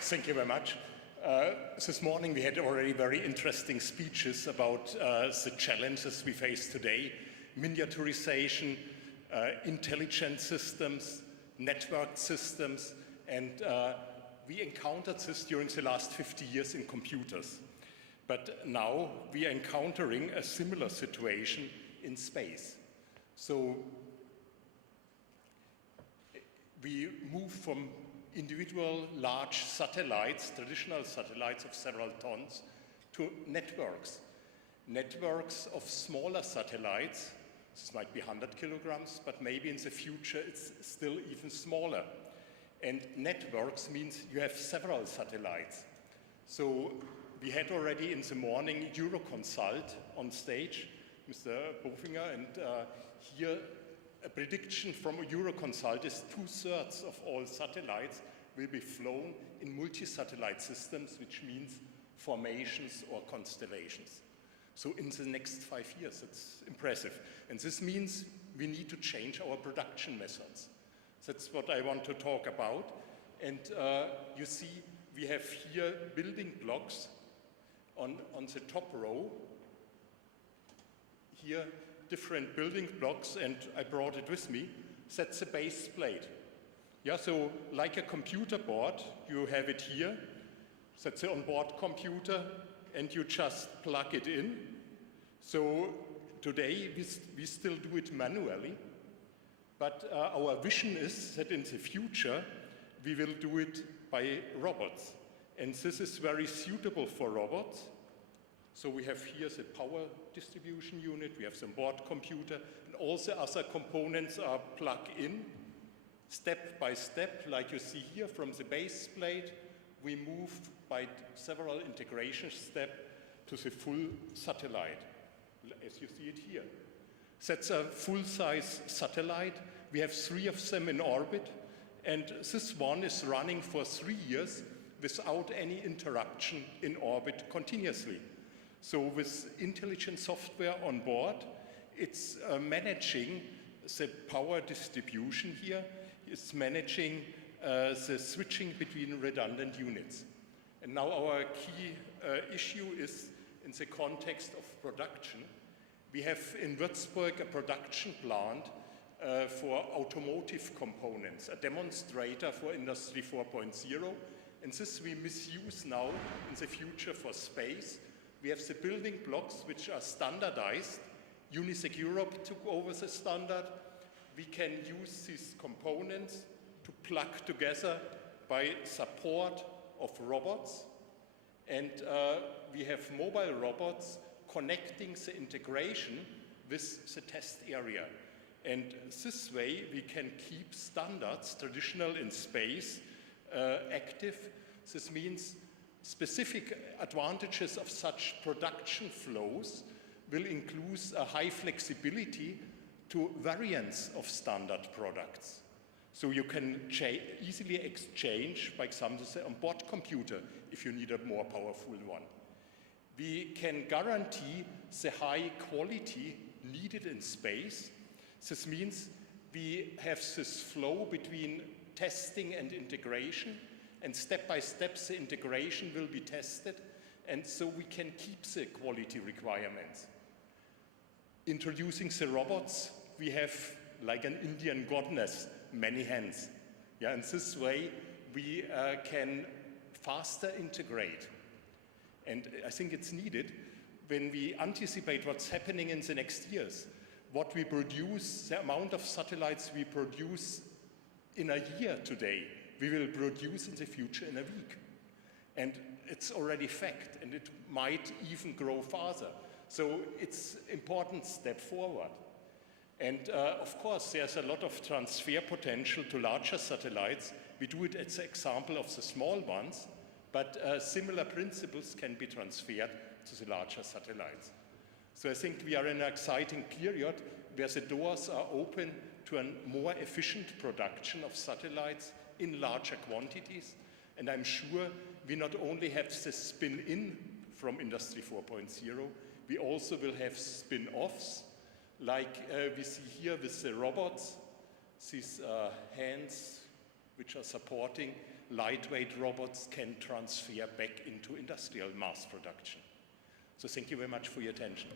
Thank you very much. This morning we had already very interesting speeches about the challenges we face today: miniaturization, intelligent systems, networked systems, and we encountered this during the last 50 years in computers. But now we are encountering a similar situation in space. So we move from individual large satellites, traditional satellites of several tons, to networks. Networks of smaller satellites. This might be 100 kilograms, but maybe in the future it's still even smaller. And networks means you have several satellites. So we had already in the morning Euroconsult on stage, Mr. Bofinger, and here a prediction from Euroconsult is 2/3 of all satellites will be flown in multi-satellite systems, which means formations or constellations. So in the next 5 years, it's impressive. And this means we need to change our production methods. That's what I want to talk about. And you see, we have here building blocks on the top row. Here, different building blocks, and I brought it with me. That's the base plate. Yeah, so like a computer board, you have it here. That's the onboard computer, and you just plug it in. So today, we still do it manually, but our vision is that in the future, we will do it by robots. And this is very suitable for robots. So we have here the power distribution unit, we have the onboard computer, and all the other components are plugged in. Step by step, like you see here from the base plate, we move by several integration steps to the full satellite, as you see it here. That's a full-size satellite. We have 3 of them in orbit, and this one is running for 3 years without any interruption in orbit continuously. So with intelligent software on board, it's managing the power distribution here. It's managing the switching between redundant units. And now our key issue is in the context of production. We have in Würzburg a production plant for automotive components, a demonstrator for Industry 4.0. And this we misuse now in the future for space. We have the building blocks which are standardized. UNISEC Europe took over the standard. We can use these components to plug together by support of robots. And we have mobile robots connecting the integration with the test area. And this way we can keep standards, traditional in space, active. This means specific advantages of such production flows will include a high flexibility to variants of standard products. So you can easily exchange, for example, the onboard computer if you need a more powerful one. We can guarantee the high quality needed in space. This means we have this flow between testing and integration, and step by step the integration will be tested, and so we can keep the quality requirements. Introducing the robots, we have, like an Indian goddess, many hands. Yeah, in this way we can faster integrate. And I think it's needed when we anticipate what's happening in the next years. What we produce, the amount of satellites we produce in a year today, we will produce in the future in a week. And it's already fact, and it might even grow further. So it's an important step forward. And of course, there's a lot of transfer potential to larger satellites. We do it as an example of the small ones, but similar principles can be transferred to the larger satellites. So I think we are in an exciting period where the doors are open to a more efficient production of satellites in larger quantities. And I'm sure we not only have the spin-in from Industry 4.0, we also will have spin-offs, like we see here with the robots, these hands which are supporting lightweight robots can transfer back into industrial mass production. So thank you very much for your attention.